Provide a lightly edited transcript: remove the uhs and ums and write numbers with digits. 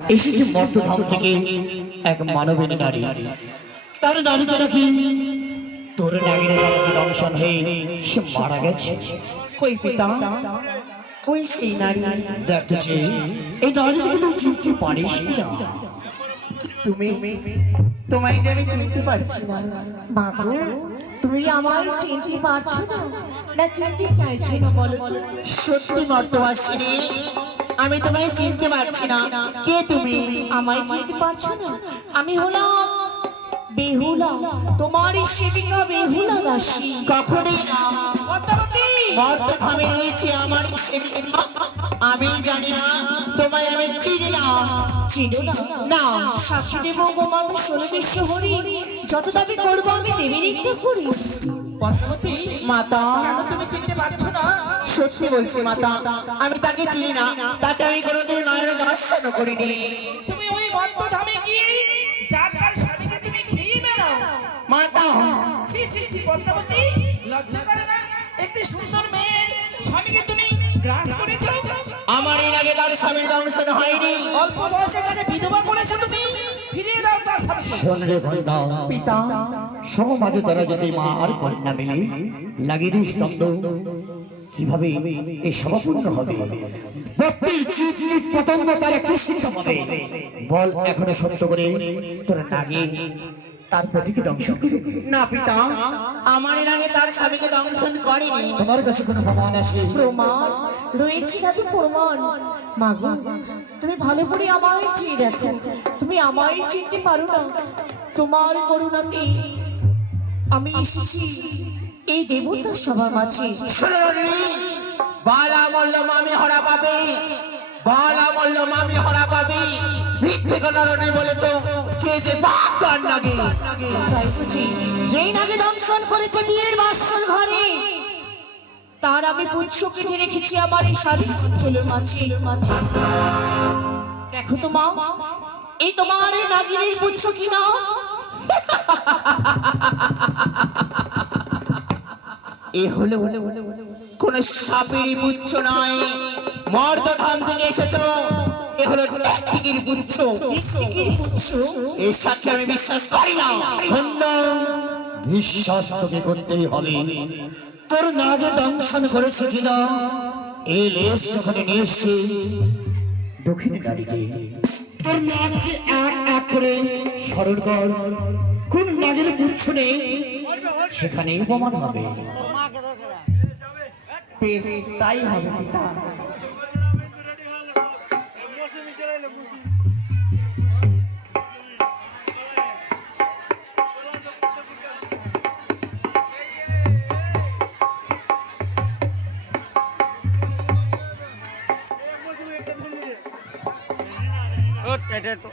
এসেছে মর্তধাম থেকে এক মানবের নারী। তার নারীকে নাকি তোর নাগিনে দংশন হয়ে সে মারা গেছে। কই পিতা, কই সেই নারী? দেখতেছি এই নারীকে তুই চিনতে পারিস না। তুমি, তোমায় যে আমি চিনতে পারছি না। বাবু, তুমি আমায় চিনতে পারছো না, না চিনতে চাইছো না বলো তো? সত্যি মর্তবাসিনী, আমি তোমায় চিনতে পারছি না। কে তুমি? আমায় চিনতে পারছো না? আমি হলাম বেহুলা, তোমার এই সেবিকা বেহুলা দাসী। কখনই না। মর্তধামে রয়েছে আমার সেবিকা। আমি জানি না, তোমায় আমি চিনি না। চিনো না? না। সাক্ষী দেব গো মাতা ষোলবেশ্য হরি, যত দাবি করবো আমি দেবী নৃত্য করি। পদ্মাবতী, মাতা, কেন তুমি চিনতে পারছো না? সত্যি বলছি মাতা, আমি তাকে চিনি না। তাকে আমি কোনোদিন নয়নে দর্শন করিনি। তুমি ওই মর্তধামে গিয়ে যার যার স্বামীকে তুমি খেয়ে বেড়াও। মাতা, ছি ছি ছি পদ্মাবতী, লজ্জা করে না? একটি সুন্দর মেয়ের স্বামীকে তুমি গ্রাস করেছো। আমার এর আগে তার স্বামীর দংশন হয়নি। অল্প বয়সে তাকে বিধবা করেছো তুমি। ফিরিয়ে দাও তার স্বামীকে। শোন রে কন্যা, পিতা, সমাজে তারা যদি মা আর কন্যা মিলে লাগিয়ে দিস দ্বন্দ্ব, কিভাবে এই সমাপূর্ণ হবে? ব্যক্তির চিৎ পতঙ্গ তার একটি শিক্ষা পাবে। বল এখনো সত্য করে তোর নাগে তার প্রতিকে দংশন করবে। না পিতা, আমার এর আগে তার স্বামীকে দংশন করেনি। তোমার কাছে কোনো প্রমাণ আছে? প্রমাণ রয়েছে দাদু, প্রমাণ। মাগো, তুমি ভালো করে আমায় চেয়ে দেখো, তুমি আমায় চিনতে পারো না। তোমার করুণাতে আমি এসেছি এই দেবতার সবার মাঝে। বালা বলল মামি হরা পাবে, বালা বলল মামি হরা পাবে। মিথ্যে কথা রনি বলেছো, কে যে বাপ তার নাগে। তাই বুঝি যেই নাগে দংশন করেছে বিয়ের বাসর ঘরে, তার আমি পুচ্ছ কেটে রেখেছি আমার এই স্বাধীন অঞ্চলের মাঝে। দেখো তো মা, এই তোমার এই নাগিনীর পুচ্ছ কিনা? এ হলো কোন সাপেরই পুচ্ছ নয়। মর্তধাম থেকে এসেছো, এ হলো ট্যাকটিকির পুচ্ছ। টিকটিকির পুচ্ছ? এর সাথে আমি বিশ্বাস করি না। কন্যা, বিশ্বাস তোকে করতেই হবে। তোর নাগে দংশন করেছে কিনা এই লেশ যখন নিয়ে এসছে দক্ষিণ গাড়িতে, তোর নাগকে এক এক করে স্মরণ কর। কোন নাগের পুচ্ছ নেই সেখানেই প্রমাণ হবে। বেশ, তাই হবে পিতা। এটা তো